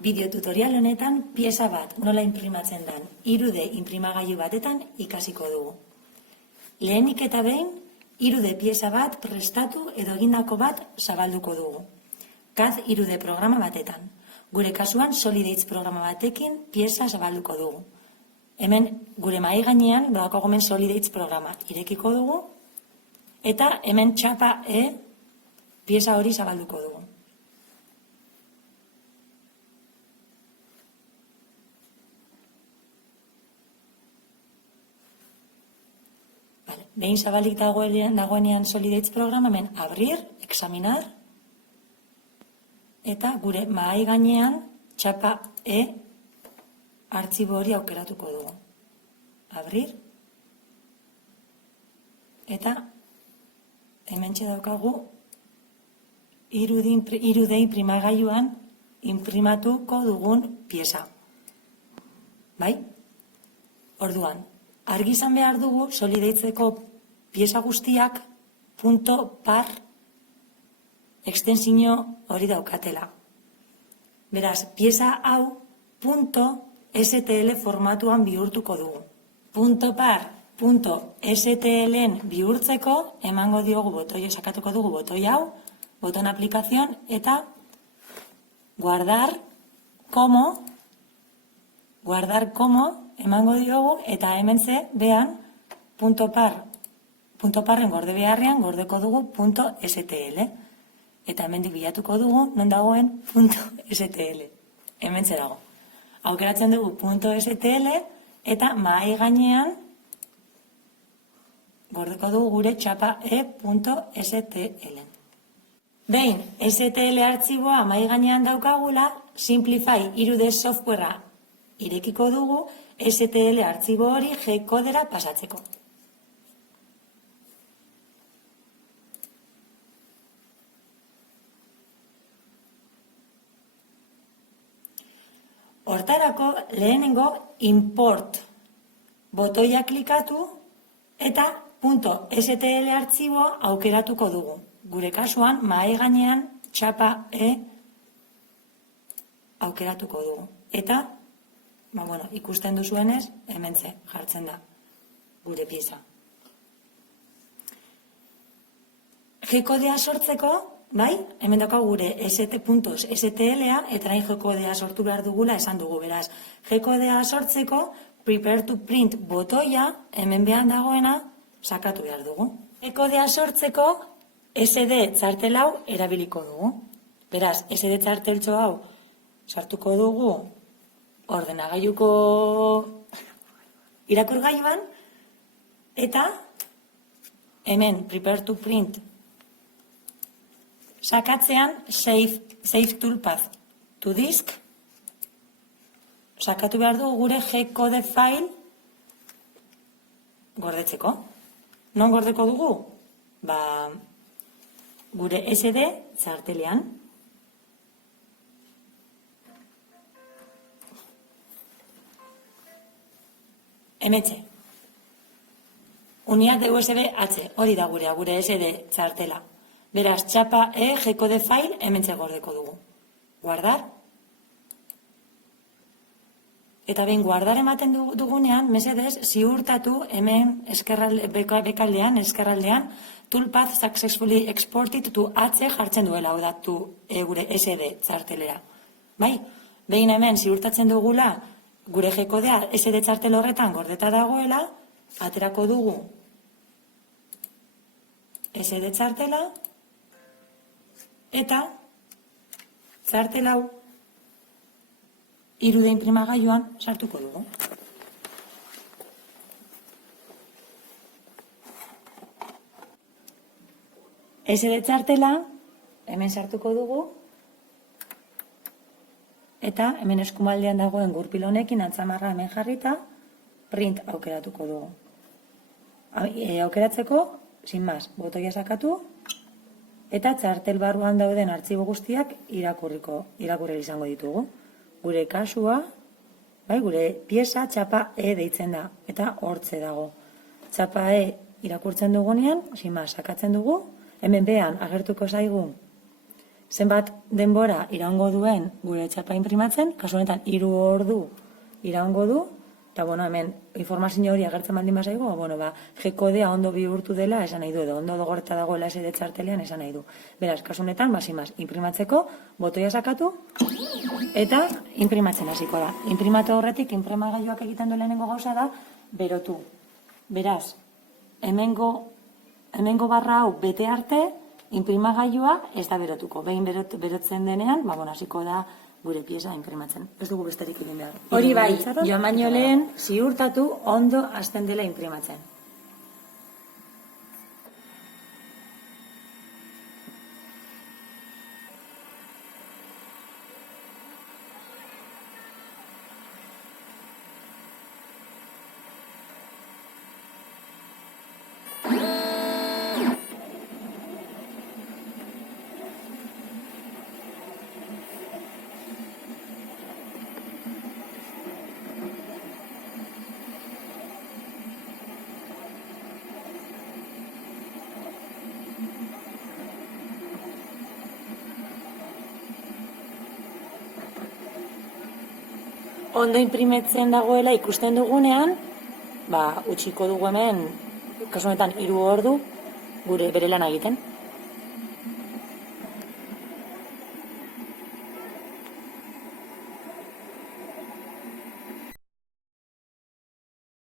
Bideotutorial honetan pieza bat nola inprimatzen den 3D inprimagailu batetan ikasiko dugu. Lehenik eta behin 3D pieza bat prestatu edo egindako bat zabalduko dugu. CAD 3D programa batetan. Gure kasuan SolidEdge programa batekin pieza zabalduko dugu. Hemen gure mahai gainean badaukagu hemen SolidEdge programa irekiko dugu eta hemen txapa pieza hori zabalduko dugu. Behin zabalik dagoenean SolidEdge programa, hemen abrir, examinar, eta gure mahai gainean txapa artxibo hori aukeratuko dugu. Abrir, eta hementxe daukagu 3D inprimagailuan inprimatuko dugun pieza. Bai? Orduan, argi izan behar dugu SolidEdgeko pieza guztiak .par ekstensio hori daukatela. Beraz, pieza hau .stl formatuan bihurtuko dugu. .par, .stl-en bihurtzeko emango diogu botoi, sakatuko dugu botoi hau, boton aplikazion eta guardar como emango diogu eta hemen behan .parren gorde beharrean gordeko dugu .stl. Eta hemendik bilatuko dugu non dagoen .stl. Hemen dago. Aukeratzen dugu .stl eta mahai gainean gordeko dugu gure txapa .stl. Behin, STL artxiboa mahai gainean daukagula, Simplify 3D softwarea irekiko dugu STL artxibo hori G-kodera pasatzeko. Hortarako lehenengo import botoia klikatu eta .stl artxiboa aukeratuko dugu. Gure kasuan mahai gainean txapa aukeratuko dugu. Eta ikusten duzuenez, hemen jartzen da gure pieza. G-kodea sortzeko, hemen daukagu gure .stl-a eta nahi G-kodea sortu behar dugula esan dugu, beraz. G-kodea sortzeko, Prepare to Print botoia, hemen behan dagoena, sakatu behar dugu. G-kodea sortzeko, SD txartel hau erabiliko dugu. Beraz, SD txarteltxo hau sartuko dugu ordenagailuko irakurgailuan eta hemen Prepare to Print sakatzean Save Toolpath to Disk sakatu behar dugu gure G-kode file gordetzeko. Non gordeko dugu? Gure SD txartelean. Hemetxe. Unidad de USB-H, hori da gure SD txartela. Beraz, txapa G-kode file hementxe gordeko dugu. Guardar. Eta behin guardar ematen dugunean, mesedez, ziurtatu hemen bekaldean, eskerraldean, Toolpath successfully exported to H jartzen duela, hau da, gure SD txartelera. Behin hemen ziurtatzen dugula, gure G-kodea SD txartel horretan gordeta dagoela, aterako dugu SD txartela eta txartel hau 3D inprimagailuan sartuko dugu. SD txartela hemen sartuko dugu eta hemen eskumaldean dagoen gurpil honekin atzamarra hemen jarrita print aukeratuko dugu. Aukeratzeko, sin más, botoia sakatu eta txartel barruan dauden artxibo guztiak irakurri izango ditugu. Gure kasua, gure pieza txapa deitzen da eta hortze dago. Txapa irakurtzen dugunean, sin más, sakatzen dugu, hemen behan agertuko zaigu zenbat denbora iraungo duen gure txapa inprimatzen, kasu honetan 3 ordu iraungo du, eta hemen informazio hori agertzen baldin bazaigu, G-kodea ondo bihurtu dela esan nahi du, edo ondo dogoreta dagoela SD txartelean esan nahi du. Beraz, kasu honetan, mazimaz, inprimatzeko, botoia sakatu, eta inprimatzen hasiko da. Inprimatu horretik, inprimagailuak egiten du lehenengo gauza da, berotu. Beraz, hemengo barra hau bete arte, inprimagailua ez da berotuko. Behin berotzen denean, hasiko da gure pieza inprimatzen. Ez dugu besterik egin behar. Hori bai, joan baino lehen, ziurtatu ondo hasten dela inprimatzen. Ondo inprimetzen dagoela ikusten dugunean, utziko dugu hemen, kasu honetan 3 ordu, gure bere lana egiten.